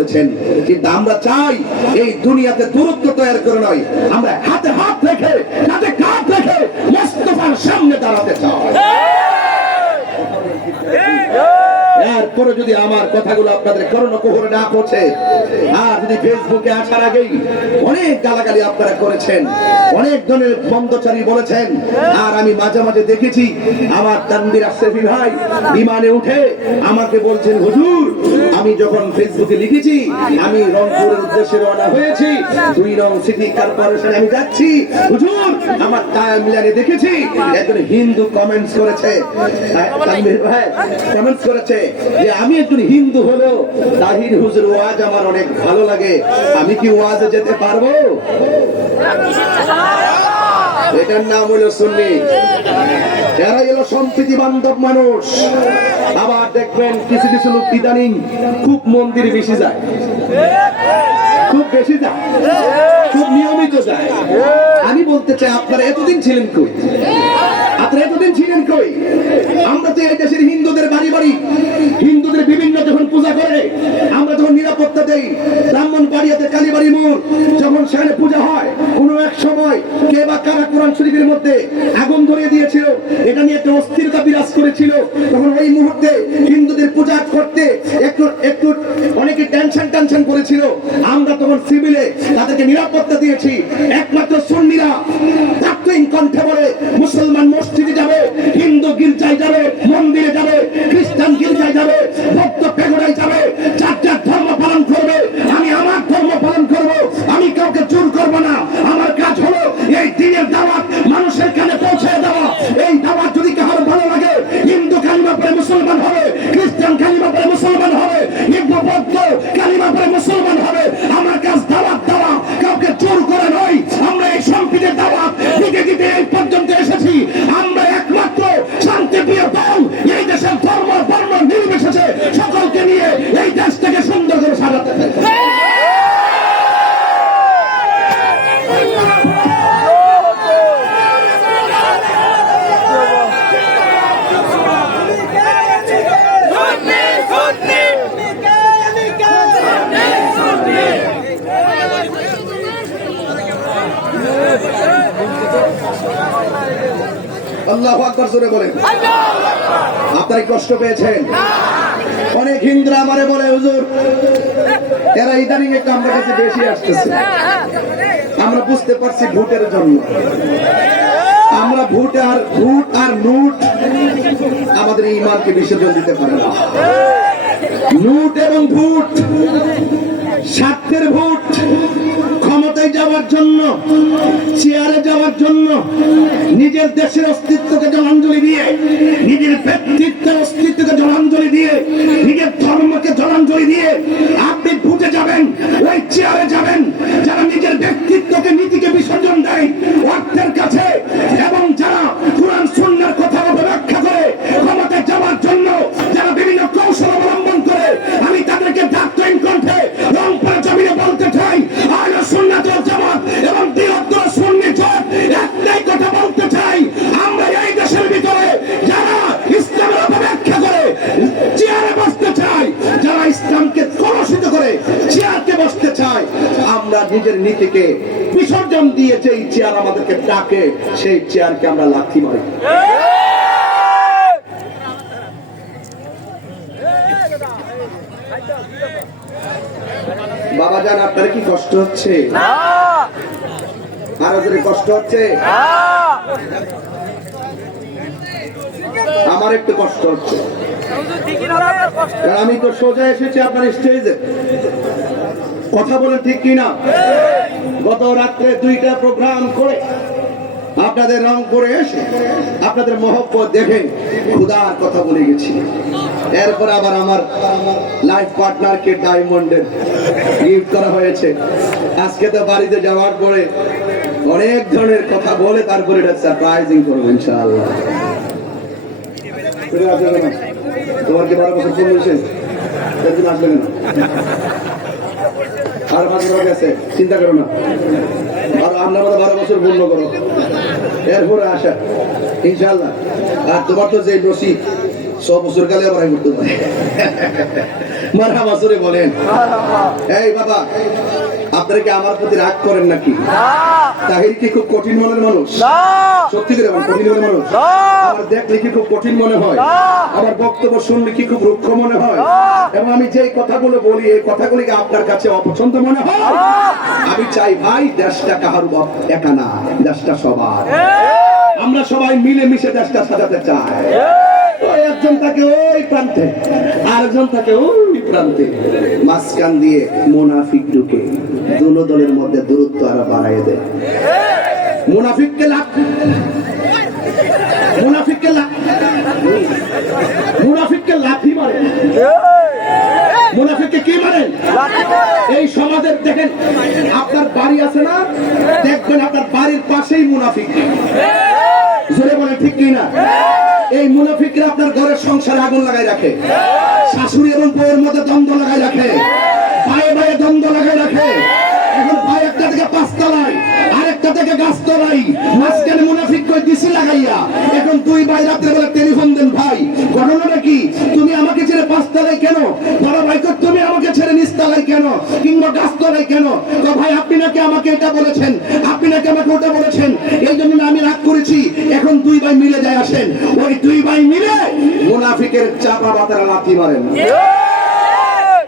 করেছেন। কিন্তু আমরা চাই এই দুনিয়াতে দূরত্ব তৈরি করে নয়, আমরা হাতে হাত রেখে কাঁধে কাঁধ রেখে মোস্তফার সামনে দাঁড়াতে চাই। এরপরে যদি আমার কথাগুলো আপনাদের কর্ণকুহরে না পৌঁছে, আর যদি ফেসবুকে আসার আগেই অনেক গালাগালি আপনারা করেছেন, অনেক ধরনের বন্ধচারী বলেছেন, আর আমি মাঝে মাঝে দেখেছি আমার তানভীর আশরাফি ভাই বিমানে উঠে আমাকে বলছেন, হুজুর আমি যখন ফেসবুকে লিখেছি আমি রংপুরের উদ্দেশ্যে রওনা হয়েছি, 2 নং সিটি কর্পোরেশনে আমি যাচ্ছি, হুজুর আমার টাইমলাইনে দেখেছি একজন হিন্দু কমেন্টস করেছে, তানভীর ভাই কমেন্টস করেছে যে আমি একজন হিন্দু হলো তাহির হুজুর ওয়াজ আমার অনেক ভালো লাগে, আমি কি ওয়াজে যেতে পারবো? এটার নাম হলো সুন্নি। এরা হলো সম্প্রীতি বান্ধব মানুষ। আবার দেখবেন কিছু কিছু লোক ইদানিং খুব মন্দিরে বেশি যায়, খুব বেশি যায়, খুব নিয়মিত যায়। আমি বলতে চাই আপনারা এতদিন ছিলেন কই? আপনারা এতদিন ছিলেন কই? আমরা তো এই দেশের হিন্দুদের বাড়ি বাড়ি হিন্দুদের বিভিন্ন যখন পূজা করে আমরা তখন নিরাপত্তা দেই। ব্রাহ্মণবাড়িয়াতে কালীবাড়ি মোড় যখন সেখানে পূজা হয়, কোনো এক সময় কে বা কারা কোরআন শরীফের মধ্যে আগুন ধরিয়ে দিয়েছিল, এটা নিয়ে একটা অস্থিরতা বিরাজ করেছিল। তখন ওই মুহূর্তে হিন্দুদের পূজা করতে একটু একটু অনেকে টেনশন করেছিল। আমরা তখন সিভিলে তাদেরকে নিরাপত্তা দিয়েছি। একমাত্র সুন্নিরা তাকওয়িন কণ্ঠে বলে মুসলমান মসজিদে যাবে, হিন্দু গির্জায় যাবে, মন্দিরে যাবে, খ্রিস্টান গির্জায় যাবে, বৌদ্ধ পেগোডায় যাবে, যার যার ধর্ম পালন করবে। আমি আমার ধর্ম পালন করব, আমি কাউকে জোর করব না। আমার কাজ হলো এই দ্বীনের দাওয়াত মানুষের কানে পৌঁছে দেওয়া। এই দাওয়াত যদি কারো ভালো লাগে, হিন্দু কালিমা পড়ে মুসলমান হবে, খ্রিস্টান কালিমা পড়ে মুসলমান হবে, হিন্দু বৌদ্ধ কালিমা পড়ে মুসলমান হবে। আমার কাজ দাওয়াত দেওয়া, কাউকে জোর করে নয়। আমরা এই সম্প্রীতির দাওয়াত দিতে দিতে এই পর্যন্ত এসেছি। আমরা একমাত্র শান্তিপ্রিয় দল, এই দেশের ধর্ম বর্ণ নির্বিশেষে সকলকে নিয়ে এই দেশটাকে সুন্দর করে সাজাতে চাই। আল্লাহু আকবার জোরে বলেন। আপনারা কষ্ট পেয়েছেন? অনেক হিন্দুরা আমারে বলে, হুজুর এরা ইদানিং একটু আমরা কাছে বেশি আসতেছে। আমরা বুঝতে পারছি ভোটের জন্য। আমরা ভোট আর নোট আমাদের ঈমানকে বিসর্জন দিতে পারে না। নোট এবং ভোট স্বার্থের ভোট, ক্ষমতায় যাওয়ার জন্য, চেয়ারে যাওয়ার জন্য, নিজের দেশের অস্তিত্বকে জলাঞ্জলি দিয়ে, নিজের ব্যক্তিত্বের অস্তিত্বকে জলাঞ্জলি দিয়ে, নিজের ধর্মকে জলাঞ্জলি দিয়ে আপনি ভোটে যাবেন, ওই চেয়ারে যাবেন যারা নিজের ব্যক্তিত্বকে নীতিকে বিসর্জন দেয় অর্থের কাছে, এবং যারা কোরআন সুন্নাহর কথা ব্যাখ্যা করে ক্ষমতায় যাওয়ার জন্য যারা বিভিন্ন কৌশল অবলম্বন করে। আমি তাদেরকে তাকওয়িন কণ্ঠে রংপুরের জমিনে বলতে চাই, আহলে সুন্নাত ওয়াল জামাত এবং বৃহত্তর সুন্নি জোট একটাই কথা বলতে চাই, আমরা এই দেশের ভিতরে যারা ইসলামের অপব্যাখ্যা করে চেয়ারে বসতে চাই, যারা ইসলামকে কলুষিত করে চেয়ারকে বসতে চাই, আমরা নিজের নীতিকে বিসর্জন দিয়ে যেই চেয়ার আমাদেরকে ডাকে সেই চেয়ারকে আমরা লাথি মারি। বাবা জান, আপনার কি কষ্ট হচ্ছে? আরো যদি কষ্ট হচ্ছে? আমার একটু কষ্ট হচ্ছে, কারণ আমি তো সোজা এসেছি আপনার স্টেজে। কথা বলেন ঠিক কিনা? গত রাত্রে 2টা প্রোগ্রাম করে আপনাদের রংপুরে এসে আপনাদের মহব্বত দেখে খুদার কথা বলে গেছি। এরপর আবার আমার লাইফ পার্টনারকে ডায়মন্ডের গিফট করা হয়েছে। আজকে তো বাড়িতে যাওয়ার পরে অনেক ধরনের কথা বলে তারপরে এটা সারপ্রাইজিং করবো ইনশাআল্লাহ। তোমার কি 12 বছর পূর্ণ হয়েছে? আসবে কেন? আর 5 বছর গেছে, চিন্তা করো না। আর আমরা 12 বছর পূর্ণ করো, এরপরে আসা ইনশাআল্লাহ। আর তোমার তো যে নসিব 100 বছর কালে আবার করতে পারে। মারহাবা জোরে বলেন। এই বাবা, আপনারা কি আমার প্রতি রাগ করেন নাকি? তাহির কি খুব কঠিন মনের মানুষ? সত্যি করে বলেন, কঠিন মনের মানুষ? আমার দেখলে কি খুব কঠিন মনে হয়? আমার বক্তব্য শুনলে কি খুব রুক্ষ মনে হয়? এবং আমি যে কথাগুলো বলি, এই কথাগুলি কি আপনার কাছে অপছন্দ মনে হয়? আমি চাই ভাই, দেশটা কাহার একা না, দেশটা সবার। আমরা সবাই মিলে মিশে দেশটা সাজাতে চাই। একজন থাকে ওই প্রান্তে, আরেকজন থাকে ওই প্রান্তে, মাঝখান দিয়ে মুনাফিক ঢুকে দুনো দলের মধ্যে দূরত্ব আরো বাড়াইয়ে দেয়। মুনাফিককে লাঠি মারে। মুনাফিককে কি মারেন? এই সমাজের দেখেন, আপনার বাড়ি আছে না, দেখবেন আপনার বাড়ির পাশেই মুনাফিক। জোরে বলে ঠিক কি না? এই মুনাফিকরা আপনার ঘরের সংসারে আগুন লাগাই রাখে, শাশুড়ি এবং বউয়ের মধ্যে দ্বন্দ্ব লাগাই রাখে, ভাইয়ে ভাইয়ে দ্বন্দ্ব লাগাই রাখে। এখন ভাই একটা থেকে পাঁচতলায়, আরেকটা থেকে গাছতলায়, মাঝখানে মুনাফিক করে দিছি লাগাইয়া। এখন দুই ভাই রাত্রে বেলা টেলিফোন দেন, ভাই ঘটনাটা কি? তুমি আমাকে ছেড়ে পাঁচতলায় কেন? বড় ভাই কই তুমি আমাকে ছেড়ে নিচতলায় কেন, কিংবা গাছতলায় কেন? তো ভাই আপনি নাকি আমাকে এটা বলেছেন, আপনি নাকি আমাকে ওটা বলেছেন, এই জন্য আমি রাগ করেছি। এখন দুই ভাই মিলে যায় আসেন, ওই দুই ভাই মিলে মুনাফিকের চাপা বাতারা লাথি মারেন।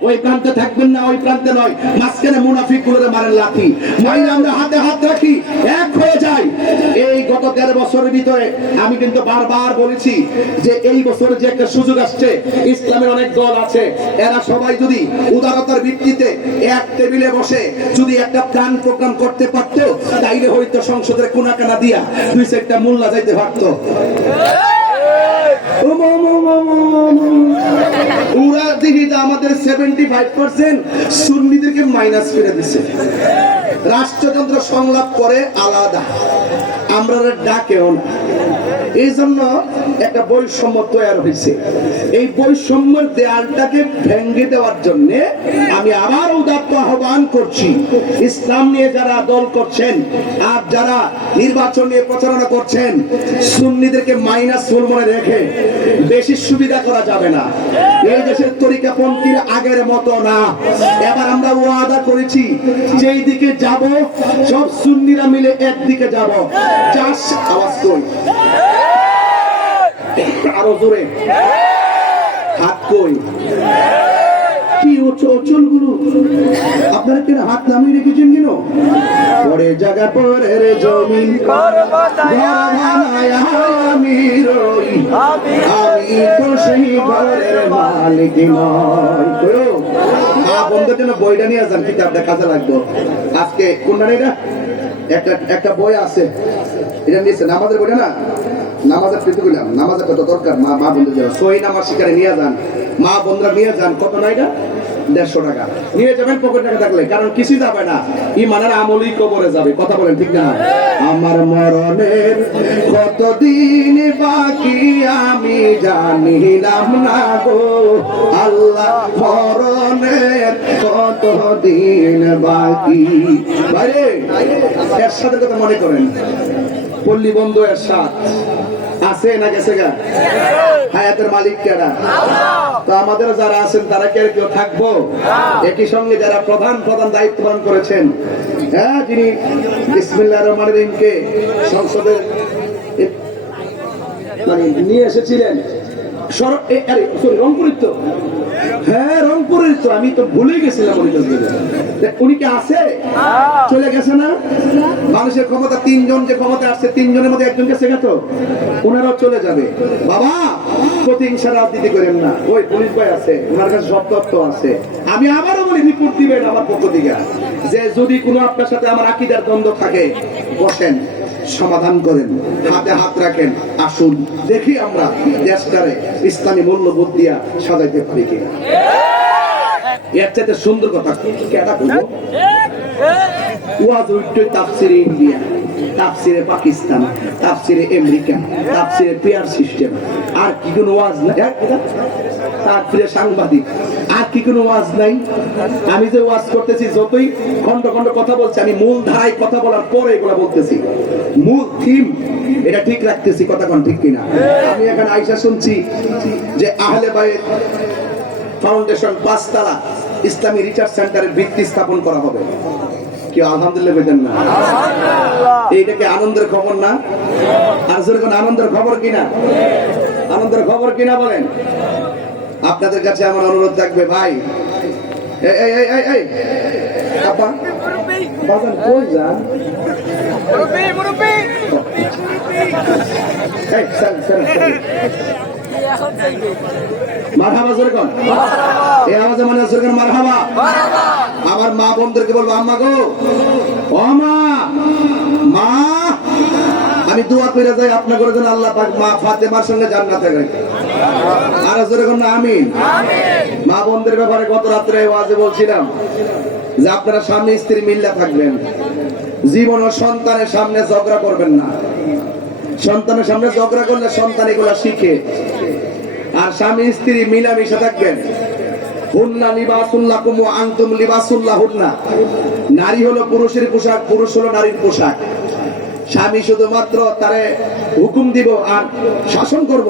ওই প্রান্তে থাকবেন না, ওই প্রান্তে নয়, মাঝখানে মুনাফিক গুলোরে মারেন লাথি। মাইরে আমরা হাতে হাত রাখি, এক হয়ে যাই। এই গত 13 বছরের ভিতরে আমি কিন্তু বারবার বলেছি যে এই বছরে যে একটা সুযোগ আসছে, ইসলামের অনেক দল আছে, এরা সবাই যদি উদারতার ভিত্তিতে এক টেবিলে বসে যদি একটা প্ল্যান প্রোগ্রাম করতে পারতো, তাইলে হয়তো সংসদের কোনাকানা দিয়া দুই চারটা মোল্লা যাইতে পারতো। ওরা দেখি আমাদের 75% সুন্নিদেরকে মাইনাস করে দিচ্ছে। রাষ্ট্রযন্ত্র সংলাপ করে আলাদা, আমরা ডাকেও না। এই জন্য একটা বৈষম্য তৈরি হয়েছে। এই বৈষম্যের দেয়ালটাকে ভেঙে দেওয়ার জন্য আমি আবার উদাত্ত আহ্বান করছি, ইসলাম নিয়ে যারা দল করছেন আর যারা নির্বাচন নিয়ে প্রচারণা করছেন, সুন্নিদেরকে মাইনাস ফুল মনে রেখে বেশি সুবিধা করা যাবে না। এই দেশের তরিকাপন্থীর আগের মতো না। এবার আমরা ওয়াদা করেছি, যেই দিকে যাব সব সুন্নিরা মিলে একদিকে যাব। আওয়াজ কই, আরো জোরে, হাত কই, কি অচল গুলো আপনারা কেন হাত নামিয়ে রেখেছেন কেন? পরে জায়গা পরের জমি আমি রই, আমি তো সেই ঘরের মালিক নয়। বন্ধুর জন্য বইটা নিয়ে যান, কিতাবটা কাজে লাগবে। আজকে কোনটা এটা একটা বই আছে, এটা নিয়েছে নামাজের বইটা না, নামাজের পেতে গেলাম, নামাজের কত দরকার। মা বন্ধু যারা সহি নামাজ শিকারে নিয়ে যান, মা বন্ধুরা নিয়ে যান। কত না এটা? 150 টাকা নিয়ে যাবেন পকেট টাকা থাকলে, কারণ কিছু যাবে না, ইমানের আমলই কবরে যাবে। কথা বলেন ঠিক না? আমার মরণের কতদিন বাকি আমি জানিলাম না গো আল্লাহ, মরণের কতদিন বাকি। ভাইরে এরশাদের কথা মনে করেন, পল্লী বন্ধু এরশাদ আছে না গেছে গা? হায়াতের মালিক কারা? তো আমাদের যারা আছেন তারা কি আর কেউ থাকবো? একই সঙ্গে যারা প্রধান দায়িত্ব পালন করেছেন, হ্যাঁ, যিনি বিসমিল্লাহির রহমানির রহিমকে সংসদের মানে নিয়ে এসেছিলেন, রংপুরের তো, হ্যাঁ রংপুরের তো, আমি তো ভুলে গেছিলাম। উনি কি আছে? চলে গেছে না? মানুষের ক্ষমতা 3 জন যে ক্ষমতা আসছে, 3 জনের মধ্যে একজনকে শেখাতো, ওনারাও চলে যাবে। বাবা প্রতিহিংসা রাজনীতি করেন না। ওই পুলিশ ভাই আছে, ওনার কাছে সব তথ্য আছে। আমি আবারও বলি, রিপোর্ট দিবেন আমার পক্ষ থেকে, যে যদি কোনো আপনার সাথে আমার আকীদার দ্বন্দ্ব থাকে, বসেন, সমাধান করেন, হাতে হাত রাখেন, আসুন দেখি আমরা দেশটারে ইসলামী মূল্যবোধ দিয়া সাজাইতে পারি কিনা। এর চাইতে সুন্দর কথা কেটা বলবো? ওয়াজ উঠে তাফসিরে ইন্ডিয়া, তাফসিরে পাকিস্তান, তাফসিরে আমেরিকা, তাফসিরে পেয়ার সিস্টেম, আর কি কোনো ওয়াজ নাই? তাফসিরে সাংবাদিক, আর কি কোনো ওয়াজ নাই? আমি যে ওয়াজ করতেছি, যতই খন্ড খন্ড কথা বলছি, আমি মূল ধারায় কথা বলার পরে এগুলো বলতেছি, মূল থিম এটা ঠিক রাখতেছি। কথা কোন ঠিক কিনা? আমি এখানে আইসা শুনছি যে আহলে বাইত ফাউন্ডেশন 5 তলা ইসলামী রিসার্চ সেন্টারের ভিত্তি স্থাপন করা হবে। কি আলহামদুলিল্লাহ বলেন না? এইটা কি আনন্দের খবর না? আর যেরকম আনন্দের খবর কিনা? আনন্দের খবর কিনা বলেন? আপনাদের কাছে আমার অনুরোধ থাকবে ভাই, এই এই এই এই এই আপা বাজান কই যান? মুরব্বি মুরব্বি এই স্যার স্যার মারহাবা যেরকম এই আওয়াজে মানে যেরকম মারহাবা। আমার মা বোনদেরকে বলবো আম্মা গো, ও মা, মা আমি দোয়া করে যাই আপনার করে যেন আল্লাহ পাক মা ফাতেমার সঙ্গে জান্নাতে গায়। আর যেরকম না আমিন। মা বোনদের ব্যাপারে গত রাত্রে ওয়াজে বলছিলাম যে আপনারা স্বামী স্ত্রী মিল্লা থাকবেন, জীবন ও সন্তানের সামনে ঝগড়া করবেন না। সন্তানের সামনে ঝগড়া করলে সন্তান এগুলা শিখে। আর স্বামী স্ত্রী মিলামিশা থাকবেন। হুন্না লিবাসুল্লাকুম ওয়া আনতুম লিবাসুল্লাহুন্না। নারী হলো পুরুষের পোশাক, পুরুষ হলো নারীর পোশাক। স্বামী শুধুমাত্র তারে হুকুম দিব আর শাসন করব,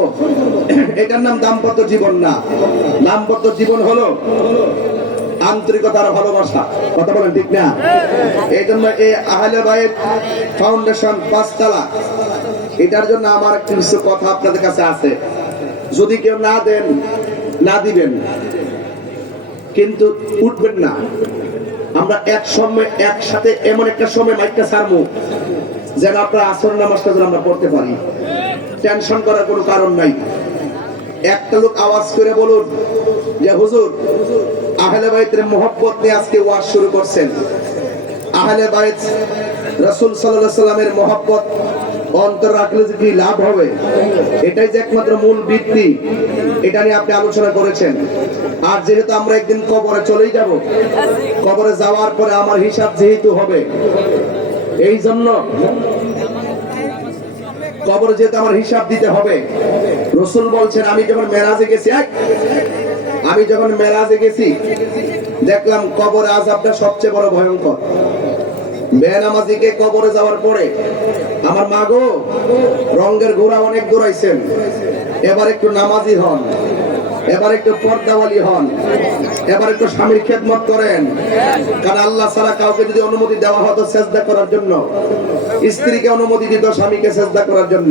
এটার নাম দাম্পত্য জীবন না। দাম্পত্য জীবন হলো আন্তরিকতার ভালোবাসা। কথা বলেন ঠিক না? এই জন্য এই আহলে বাইত ফাউন্ডেশন 5 তলা, এটার জন্য আমার কিছু কথা আপনাদের কাছে আছে। যদি কেউ না দেন, না দিবেন, কিন্তু উঠবেন না। আমরা এক সময় একসাথে এমন একটা সময় মাইকটা ছাড়বো যেন আপনার আসর নামাজটা যেন আমরা পড়তে পারি। টেনশন করার কোনো কারণ নাই। একটা লোক আওয়াজ করে বলুন যে হুজুর আহলে বাইতের মহব্বত নিয়ে আজকে ওয়াজ শুরু করছেন। আহলে বাইত রাসূল সাল্লাল্লাহু আলাইহি সাল্লামের মহব্বত অন্তর রাখলে যে কি লাভ হবে, এটাই যে একমাত্র মূল ভিত্তি, এটা নিয়ে আপনি আলোচনা করেছেন। আর যেহেতু আমরা একদিন কবরে চলেই যাব, কবরে যাওয়ার পরে আমার হিসাব যেহেতু হবে, এই জন্য কবরে যেহেতু আমার হিসাব দিতে হবে, রাসূল বলছেন আমি যখন মেরাজে গেছি দেখলাম কবরে আযাবটা সবচেয়ে বড় ভয়ঙ্কর। বেনামাজিকে কবরে যাওয়ার পরে আমার মা গো, রঙের ঘোড়া অনেক দৌড়াইছেন, এবার একটু নামাজি হন, এবার একটু পর্দাওয়ালি হন, এবার একটু স্বামীর খেদমত করেন। কারণ আল্লাহ ছাড়া কাউকে যদি অনুমতি দেওয়া হতো সেজদা করার জন্য, স্ত্রীকে অনুমতি দিত স্বামীকে সেজদা করার জন্য।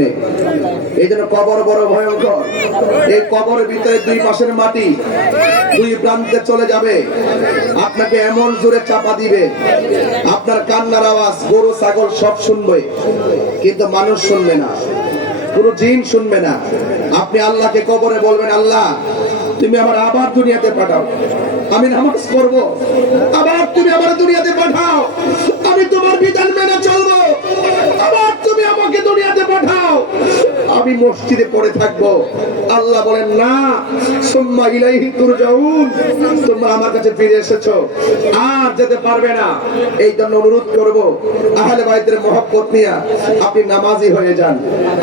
এই জন্য কবর বড় ভয়ঙ্কর। এই কবরের ভিতরে দুই পাশের মাটি দুই প্রান্তে চলে যাবে, আপনাকে এমন জোরে চাপা দিবে, আপনার কান্নার আওয়াজ গরু ছাগল সব শুনবে, কিন্তু মানুষ শুনবে না, কোন জিন শুনবে না। আপনি আল্লাহকে কবরে বলবেন, আল্লাহ তুমি আমার আবার দুনিয়াতে পাঠাও, আমি নামাজ করব, আবার তুমি আমার দুনিয়াতে পাঠাও, আমি তোমার বিধান মেনে চলবো, আবার তুমি আমাকে দুনিয়াতে পাঠাও, আমি মসজিদে পড়ে থাকবো। আল্লাহ বলেন না, সুম্মা ইলাইহি তুরজাউন, তোমরা আমার কাছে ফিরে এসেছো, আর যেতে পারবে না। এই জন্য অনুরোধ করব আহলে বাইতের মহব্বত নিয়ে আপনি নামাজি হয়ে যান।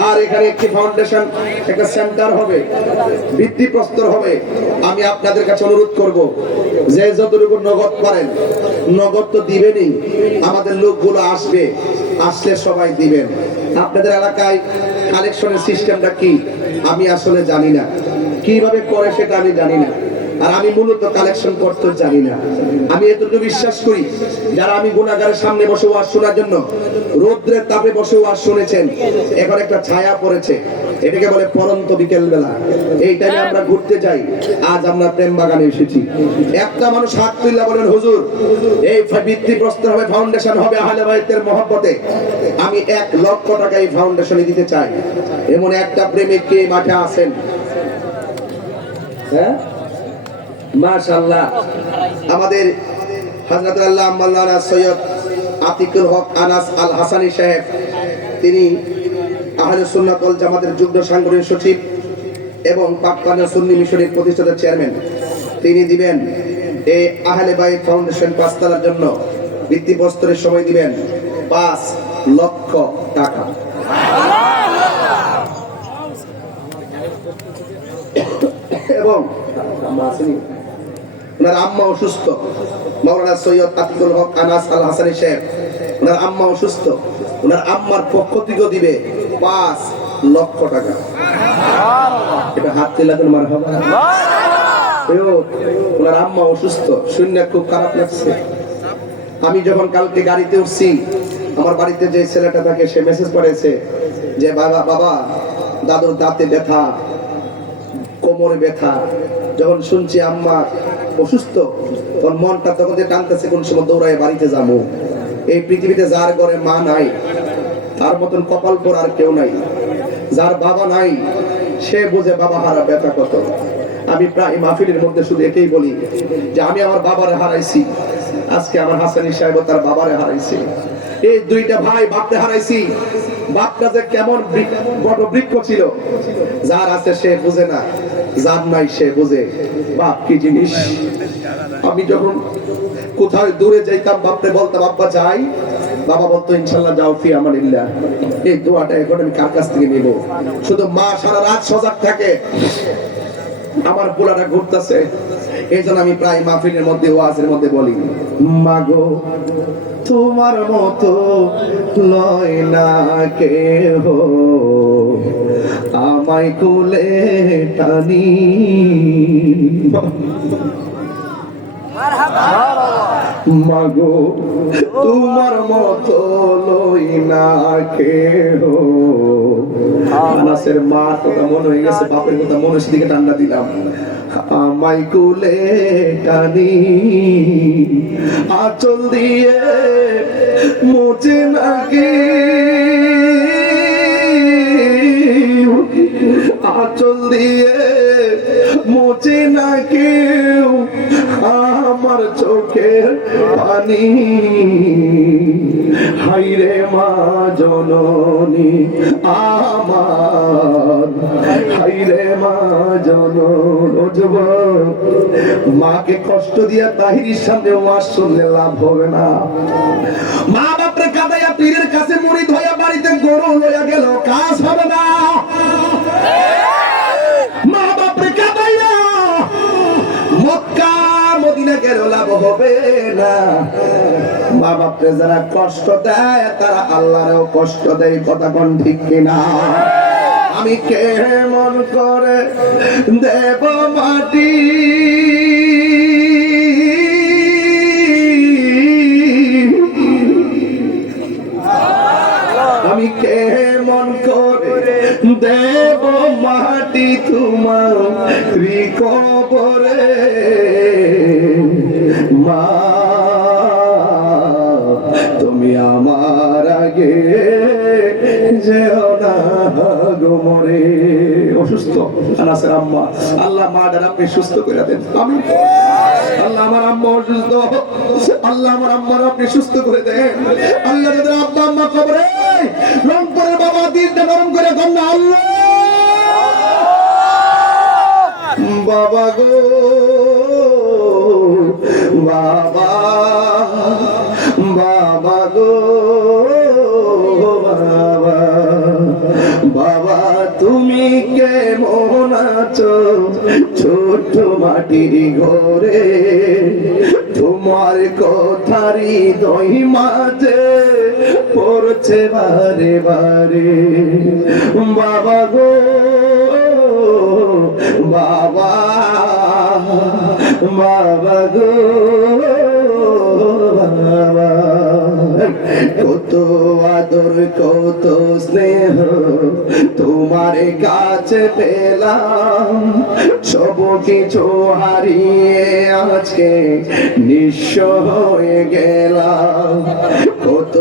আর এখানে একটি ফাউন্ডেশন, একটা সেন্টার হবে, ভিত্তিপ্রস্তর হবে। আমি আপনাদের কাছে অনুরোধ করব যে যতটুকু নগদ করেন, নগদ তো দিবেনই, আমাদের লোকগুলো আসবে, আসলে সবাই দিবেন। আপনাদের এলাকায় কালেকশনের সিস্টেমটা কি আমি আসলে জানি না, কিভাবে করে সেটা আমি জানি না। আর আমি মূলত কালেকশন করতে জানি না। আমি এতটুকু বিশ্বাস করি, যারা আমি গুনাহগারের সামনে বসে ওয়াজ শোনার জন্য রৌদ্রের তাপে বসে ওয়াজ শুনেছেন, এখন একটা ছায়া পড়েছে, এটাকে বলে পরন্ত বিকেল বেলা। এই টাইমে আমরা ঘুরতে যাই। আজ আমরা প্রেম বাগানে এসেছি। একটা মানুষ হাত তুললা বলেন, হুজুর এই ভিত্তিপ্রস্তর হবে, ফাউন্ডেশন হবে আহলে বাইতের মহব্বতে, আমি 1 লক্ষ টাকা এই ফাউন্ডেশনে দিতে চাই। এমন একটা প্রেমিক কে মাঠে আছেন? হ্যাঁ, মাশাআল্লাহ। আমাদের হযরত আল্লাহ মাওলানা সৈয়দ আতিকুল হক আনাস আল হাসানী সাহেব, তিনি আহলে সুন্নাত ওয়াল জামাতের যুগ্ম সাংগঠনিক সচিব এবং পাকপানা সুন্নি মিশনের প্রতিষ্ঠাতা চেয়ারম্যান। তিনি দিবেন এই আহলে বাইত ফাউন্ডেশন 5 তলার জন্য ভিত্তিপ্রস্তরের সময় দিবেন 5 লক্ষ টাকা। এবং ওনার আম্মা অসুস্থ, মাওলানা সৈয়দ আতিকুল হক আনাস আল হাসানী সাহেব, ওনার আম্মা অসুস্থ, ওনার আম্মার পক্ষ থেকে দিবে 5 লক্ষ টাকা। এটা হাত দিলে মারহাবা। ওনার আম্মা অসুস্থ, শুনে খুব খারাপ লাগছে। আমি যখন কালকে গাড়িতে উঠছি, আমার বাড়িতে যে ছেলেটা থাকে সে মেসেজ করেছে যে বাবা বাবা দাদুর দাঁতে ব্যথা, কোমরে ব্যথা। যখন শুনছি আম্মা অসুস্থ, তখন মনটা তখন টানতেছে কোন সময় দৌড়ায় বাড়িতে যাবো। এই পৃথিবীতে যার ঘরে মা নাই তার মতন কপাল পর আর কেউ নাই। যার বাবা নাই সে বুঝে বাবা হারা ব্যথা কত। আমি প্রায় মাহফিলের মধ্যে শুধু এটাই বলি যে আমি আমার বাবারে হারাইছি, আজকে আমার হাসানী সাহেব তার বাবারে হারাইছি। এই দুইটা ভাই বাপরে হারাইছি। বাপটা যে কেমন বড় বৃক্ষ ছিল, যার আছে সে বুঝে না, যার নাই সে বুঝে বাপ কি জিনিস। আমি যখন কোথাও দূরে যাইতাম বাপরে বলতাম আব্বা যাই, বাবা বলতো ইনশাল্লাহ যাও ফি আমানিল্লাহ। এই দোয়াটা এখন আমি কার কাছ থেকে নিব? শুধু মা সারা রাত সজাগ থাকে, আমার পোলাটা ঘুরতেছে। এই জন্য আমি প্রায় মাহফিলের মধ্যে ওয়াজের মধ্যে বলি, মাগো তোমার মতো লয় না কেহ, আমায় কোলে টানি। মাগো তোমার মতো লই না কেহ। আনাসের মার কথা মনে হয়ে গেছে, বাপের কথা মনে হচ্ছে, দিকে ঠান্ডা দিলাম। আমায় কোলে টানি, আঁচল দিয়ে মোচে নাকি, আঁচল দিয়ে মোচে না কেউ আমার চোখের পানি। হাইরে মা জননী আমার, হাইরে মা জননী। মাকে কষ্ট দিয়া তাহিরির সামনে ওয়াজ শুনলে লাভ হবে না। মা বাপরে কাঁদাইয়া পীরের কাছে মুরিদ হইয়া বাড়িতে গরু লইয়া গেল, কাজ হবে না। মা বাপরে কাঁদাইয়া মক্কা মদিনা গেল, লাভ হবে না। মা বাপরে যারা কষ্ট দেয় তারা আল্লাহরেও কষ্ট দেয়, কথা কোন ঠিক কিনা? আমি কেমন করে দেব মাটি, আমি কেমন করে দেব মাটি তোমার কবরে। মা তুমি আমার আগে যেও না গো মরে। অসুস্থ আনাসের আম্মা, আল্লাহ মাটার আপনি সুস্থ করে দেন। আমি আল্লাহ আমার আম্মা অসুস্থ, আল্লাহ আমার আম্মার আপনি সুস্থ করে দেন। আল্লাহ যাদের আব্বা আম্মা কবরে, রংপুরের বাবা দিনটা নরম করে দেন না আল্লাহ। বাবা গো বাবা, বাবা গো বাবা, বাবা তুমি কেমন আছো ছোট মাটির ঘরে? তোমার কথারি দই মাঝে পড়ছে বারে বারে। বাবা গো বাবা, বাবা গো বাবা, কত আদর কত স্নেহ তোমার কাছে পেলাম, সব কিছু হারিয়ে আজকে নিঃস্ব হয়ে গেলাম। কত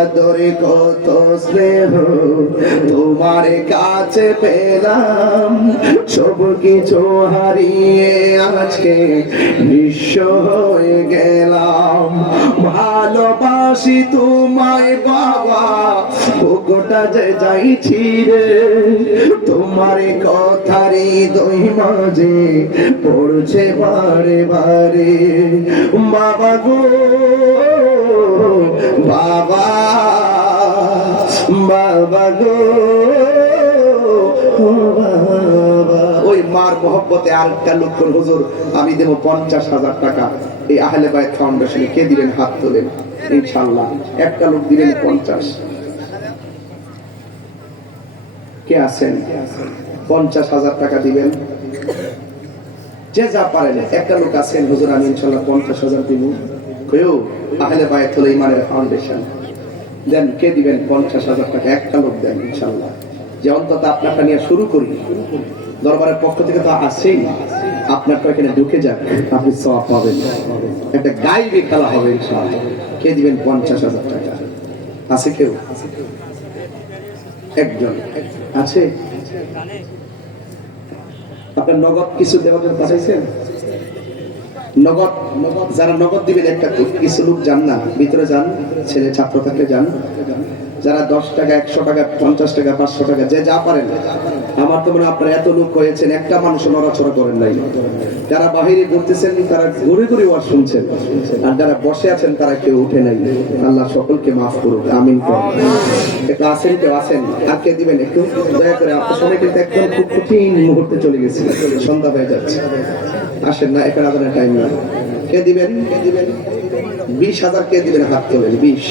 আদর কত স্নেহ তোমার কাছে পেলাম, সব কিছু হারিয়ে আজকে নিঃস্ব হয়ে গেলাম। ভালোবাসি তোমায় বাবা, বুকটা যে যাইছি রে, তোমার কথারই দই মাঝে পড়ছে বারে বারে। বাবা গো বাবা, বাবা গো বাবা। ওই মার মহব্বতে আরেকটা লক্ষ হুজুর আমি দেব 50,000 টাকা এই আহলে বাইত ফাউন্ডেশনে। কে দিবেন হাত তোলেন ইনশাআল্লাহ। একটা লোক দিবেন 50। কে আছেন 50,000 টাকা দিবেন? যে যা পারেন। একটা লোক আছেন, হুজুর আমি ইনশাল্লাহ 50,000 দিব, কেউ আহলে বায়াত হলো ইমানের ফাউন্ডেশন, দেন। কে দিবেন 50,000 টাকা? একটা লোক দেন ইনশাল্লাহ, যে অন্তত আপনারটা নিয়ে শুরু করি। দরবারের পক্ষ থেকে তো আসেই, আপনারটা এখানে ঢুকে যাক, আপনি সওয়াব পাবেন, একটা গাইবি খেলা হবে ইনশাল্লাহ। কে দিবেন 50,000 টাকা? আছে কেউ? একজন আছে? আপনার নগদ কিছু দেওয়ার জন্য চাইছেন? নগদ, যারা নগদ দিবেন একটা কিছু লোক যান না, ভিতরে যান, ছেলে ছাত্র থাকলে যান। যারা 10 টাকা, 100 টাকা, 50 টাকা, 500 টাকা, যে যা পারেন। আমার তো মনে হয় আপনারা এত লোক হয়েছেন, একটা মানুষ নড়াচড়া করেন নাই। যারা বাহিরে ঘুরতেছেন তারা ঘুরে ঘুরে ওয়াজ শুনছেন, আর যারা বসে আছেন তারা কেউ উঠে নাই। আল্লাহ সকলকে মাফ করুক, আমিন। একটু আসেন, কেউ আসেন? আর কে দিবেন একটু দয়া করে? আপনার সময় কিন্তু একদম খুব কঠিন মুহূর্তে চলে গেছে, সন্ধ্যা হয়ে যাচ্ছে। আসেন না, এখানে আপনার টাইম না। কে দিবেন? 20,000 কে দিবেন? হাত তোলেন। 20